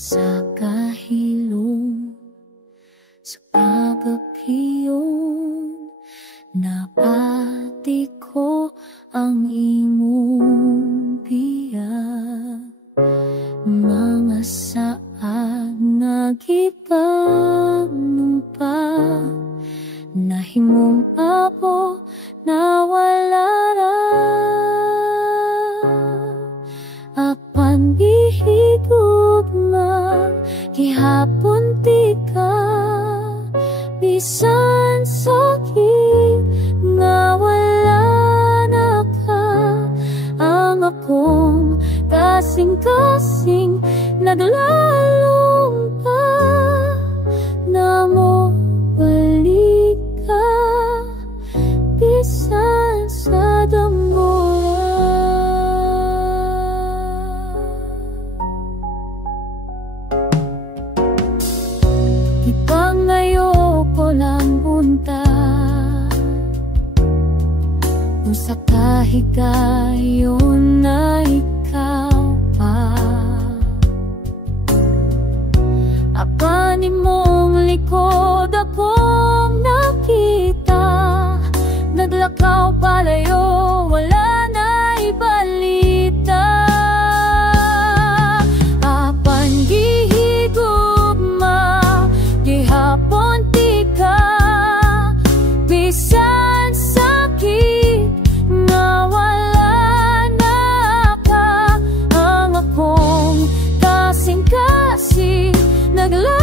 sa kahilom, sa pagkakiyon, napati ko ang imong biyak. Mga saad nagipagmumpa, nahimong apo na wala ra. Apan gihigugma, gihapon ti ka, bisan sakit nga wala na ka. Ang akong kasing-kasing naglalong pa, na mo balik ka, bisan sa damgola. Ipangayo ko lang bunta, kung sa kahigayon na ikaw pa. Apan imong likod akong nakita, naglakaw palayo, wala na ibalita. Apan gihigugma, gihapon ti ka, bisan sakit nga wala na ka. Ang akong kasing-kasing naglalong